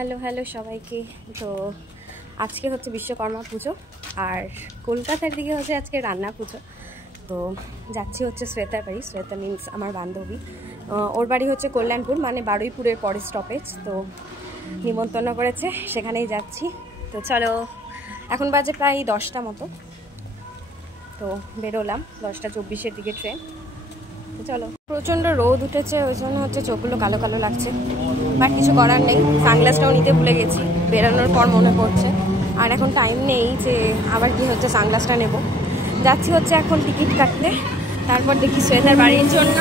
Hello hello সবাইকে। তো আজকে হচ্ছে বিশ্বকর্মা পুজো, আর কলকাতার দিকে হচ্ছে আজকে রান্না পুজো। তো যাচ্ছি হচ্ছে শ্বেতার বাড়ি। শ্বেতা মিন্স আমার বান্ধবী। ওর বাড়ি হচ্ছে কল্যাণপুর, মানে বারুইপুরের পরের স্টপেজ। তো নিমন্ত্রণ করেছে, সেখানেই যাচ্ছি। তো চলো, এখন বাজে প্রায় 10টা মতো। তো বেরোলাম 10টা 24-এর দিকে ট্রেন। তো চলো, প্রচণ্ড রোদ উঠেছে, ওই জন্য হচ্ছে চোখগুলো কালো কালো লাগছে, বাট কিছু করার নেই। সানগ্লাসটাও নিতে ভুলে গেছি, বেরোনোর পর মনে পড়ছে। আর এখন টাইম নেই যে আবার কি হচ্ছে সানগ্লাসটা নেব। যাচ্ছি হচ্ছে এখন টিকিট কাটতে, তারপর দেখি শ্বেতার বাড়ির জন্য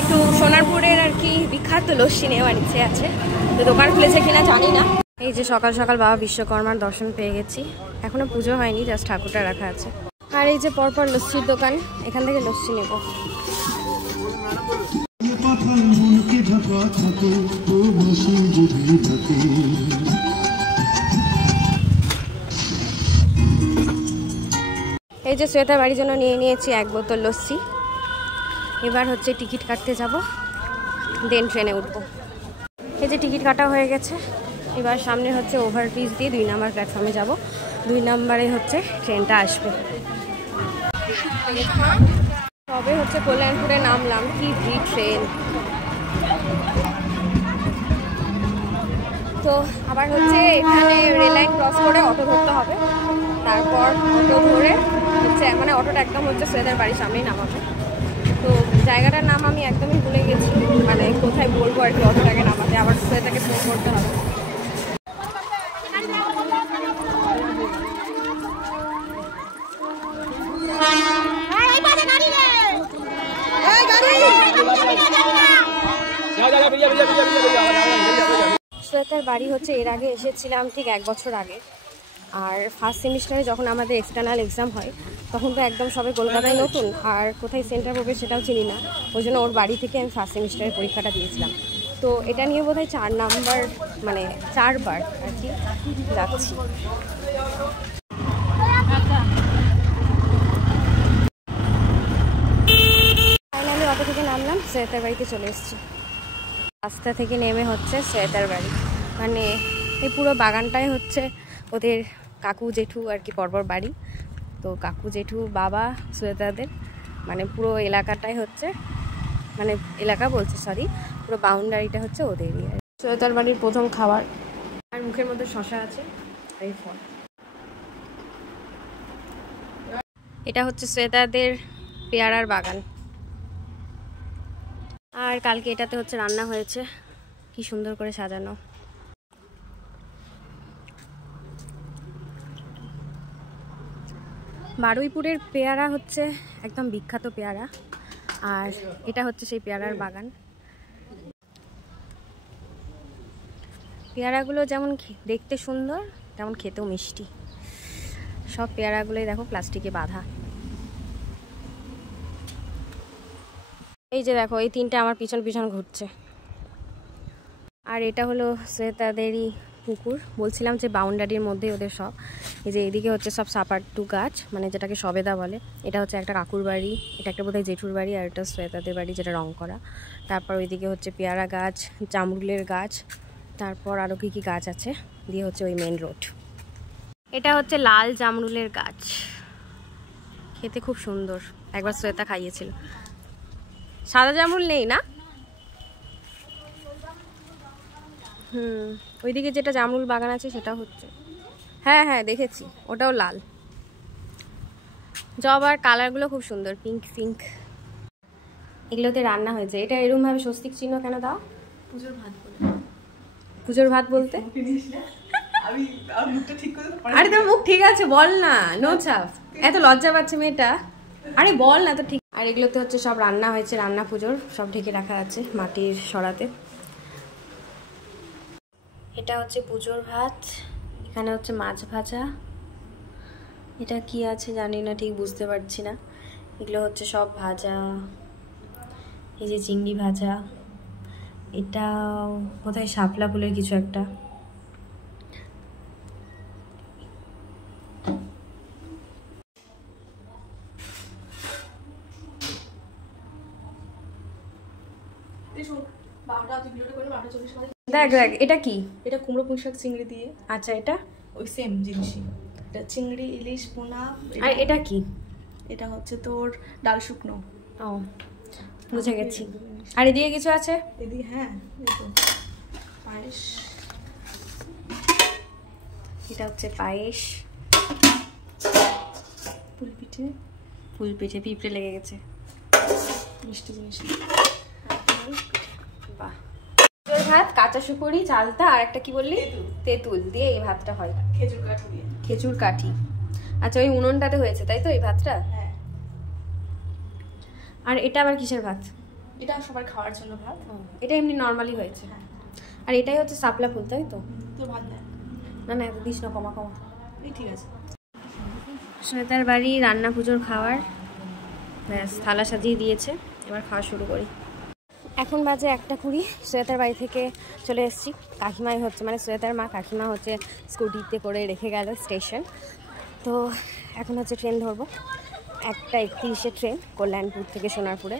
একটু সোনারপুরের আর কি বিখ্যাত লস্যি নেওয়ার ইচ্ছে আছে। তো দোকান খুলেছে কিনা জানি না। এই যে সকাল সকাল বাবা বিশ্বকর্মার দর্শন পেয়ে গেছি। এখনো পুজো হয়নি, জাস্ট ঠাকুরটা রাখা আছে। আর এই যে পরপর লস্যির দোকান, এখান থেকে লস্যি নেব। এই যে শ্বেতা বাড়ির জন্য নিয়ে নিয়েছি 1 বোতল লস্যি। এবার হচ্ছে টিকিট কাটতে যাব, দেন ট্রেনে উঠবো। এই যে টিকিট কাটা হয়ে গেছে। এবার সামনে হচ্ছে ওভারব্রিজ দিয়ে 2 নম্বর প্ল্যাটফর্মে যাব। 2 নম্বরে হচ্ছে ট্রেনটা আসবে। তবে হচ্ছে কল্যাণপুরে নামলাম, কি ভিড় ট্রেন। তো আবার হচ্ছে এখানে রেল লাইন ক্রস করে অটো ধরতে হবে। তারপর অটো ধরে হচ্ছে, মানে অটোটা একদম হচ্ছে শ্বেতার বাড়ির সামনেই নামাবে। তো জায়গাটার নাম আমি একদমই ভুলে গেছি, মানে কোথায় বলবো আর কি অটোটাকে নামাতে। আবার শ্বেতাকে ফোন করতে হবে। শ্বেতার বাড়ি হচ্ছে এর আগে এসেছিলাম ঠিক 1 বছর আগে। আর ফার্স্ট সেমিস্টারে যখন আমাদের এক্সটার্নাল এক্সাম হয়, তখন তো একদম সবাই কলকাতায় নতুন, আর কোথায় সেন্টার পড়বে সেটাও চিনি না। ওই জন্য ওর বাড়ি থেকে আমি ফার্স্ট সেমিস্টারের পরীক্ষাটা দিয়েছিলাম। তো এটা নিয়ে বোধহয় 4 নাম্বার, মানে 4 বার আর কি যাচ্ছি। ফাইনালি অটো থেকে নামলাম, শ্বেতার বাড়িতে চলে এসেছি। রাস্তা থেকে নেমে হচ্ছে শ্বেতার বাড়ি, মানে এই পুরো বাগানটাই হচ্ছে ওদের কাকু জেঠু আর কি পরপর বাড়ি। তো কাকু জেঠু বাবা শ্বেতাদের, মানে পুরো এলাকাটাই হচ্ছে, মানে এলাকা বলছে সরি, পুরো বাউন্ডারিটা হচ্ছে ওদের এরিয়ায়। শ্বেতার বাড়ির প্রথম খাবার, আর মুখের মধ্যে শশা আছে, এই ফল। এটা হচ্ছে শ্বেতাদের পেয়ারার বাগান। আর কালকে এটাতে হচ্ছে রান্না হয়েছে, কি সুন্দর করে সাজানো। বারুইপুরের পেয়ারা হচ্ছে একদম বিখ্যাত পেয়ারা, আর এটা হচ্ছে সেই পেয়ারার বাগান। পেয়ারাগুলো যেমন দেখতে সুন্দর, তেমন খেতেও মিষ্টি। সব পেয়ারাগুলোই দেখো প্লাস্টিকে বাঁধা। এই যে দেখো, এই 3টে আমার পিছন পিছন ঘুরছে। আর এটা হলো শ্বেতাদেরই পুকুর। বলছিলাম যে বাউন্ডারির মধ্যে ওদের সব। এই যে এদিকে হচ্ছে সব সাপাট্টু গাছ, মানে যেটাকে সবেদা বলে। এটা হচ্ছে একটা কাকুর বাড়ি, এটা একটা বোধহয় জেঠুর বাড়ি, আর এটা শ্বেতাদের বাড়ি যেটা রং করা। তারপর ওইদিকে হচ্ছে পেয়ারা গাছ, জামরুলের গাছ, তারপর আরও কী কী গাছ আছে, দিয়ে হচ্ছে ওই মেন রোড। এটা হচ্ছে লাল জামরুলের গাছ, খেতে খুব সুন্দর। একবার শ্বেতা খাইয়েছিল। সাদা জামরুল নেই না? ওইদিকে যেটা জামরুল বাগান আছে সেটা হচ্ছে, হ্যাঁ হ্যাঁ দেখেছি, ওটাও লাল। জবার কালারগুলো খুব সুন্দর, পিঙ্ক পিঙ্ক। এগুলোতে রান্না হয়েছে। এটা এরকম ভাবে স্বস্তিক চিহ্ন কেন দাও? পুজোর ভাত বলে। পুজোর ভাত বলতে? আরে তোর মুখ ঠিক আছে, বল না, নো চাপ। এত লজ্জা পাচ্ছে মেয়েটা, আরে বল না তো ঠিক। আর এগুলোতে হচ্ছে সব রান্না হয়েছে, রান্না পুজোর সব ঢেকে রাখা আছে মাটির সরাতে। এটা হচ্ছে পুজোর ভাত, এখানে হচ্ছে মাছ ভাজা, এটা কি আছে জানি না, ঠিক বুঝতে পারছি না। এগুলো হচ্ছে সব ভাজা, এই যে চিংড়ি ভাজা, এটা বোধহয় শাপলা ফুলের কিছু একটা। দেখ দেখ এটা কি? এটা কুমড়ো পুঁই শাক চিংড়ি দিয়ে। আচ্ছা এটা ওই সেম জিনিসই, এটা চিংড়ি ইলিশ পোনা। আর এটা কি? এটা হচ্ছে তোর ডাল শুকনো। ও বুঝে গেছি। আর এদিকে কিছু আছে? এদিকে হ্যাঁ এই তো পায়েস, এটা হচ্ছে পায়েস, পুলি পিঠে, ফুল পিঠে, পিঁপড়ে লেগে গেছে, মিষ্টি জিনিস। বাহ। ভাত, কাঁচা সুপুরি, চালতা আর একটা কি বললি? তেঁতুল দিয়ে এই ভাতটা হয়। খেজুর কাঠি দিয়ে। খেজুর কাঠি। আচ্ছা ওই উনুনটাতে হয়েছে তাই তো এই ভাতটা? হ্যাঁ। আর এটা আবার কিসের ভাত? এটা সবার খাওয়ার জন্য ভাত। এটা এমনি নর্মালি হয়েছে। আর এটাই হচ্ছে শাপলা ফুল তাই তো? তো ভাত দেয় না না এত দিস না, কমা কমা। এই ঠিক আছে। শ্বেতার বাড়ি রান্না পুজোর খাওয়ার ব্যাস থালা সাজিয়ে দিয়েছে, এবার খাওয়া শুরু করি। এখন বাজে 1:20। শ্বেতার বাড়ি থেকে চলে এসেছি। কাকিমাই হচ্ছে মানে শ্বেতার মা কাকিমা হচ্ছে স্কুটিতে করে রেখে গেল স্টেশন। তো এখন হচ্ছে ট্রেন ধরবো, 1:31-এ ট্রেন কল্যাণপুর থেকে সোনারপুরে।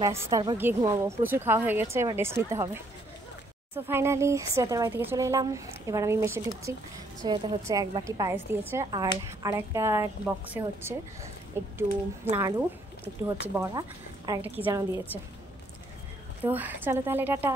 ব্যাস তারপর গিয়ে ঘুমাবো, প্রচুর খাওয়া হয়ে গেছে, এবার রেস্ট নিতে হবে। সো ফাইনালি শ্বেতার বাড়ি থেকে চলে এলাম, এবার আমি মেসে ঢুকছি। শ্বেতা হচ্ছে 1 বাটি পায়েস দিয়েছে, আর একটা বক্সে হচ্ছে একটু নাড়ু, একটু হচ্ছে বড়া আর একটা কি যেন দিয়েছে। তো চলো তাহলে টাটা।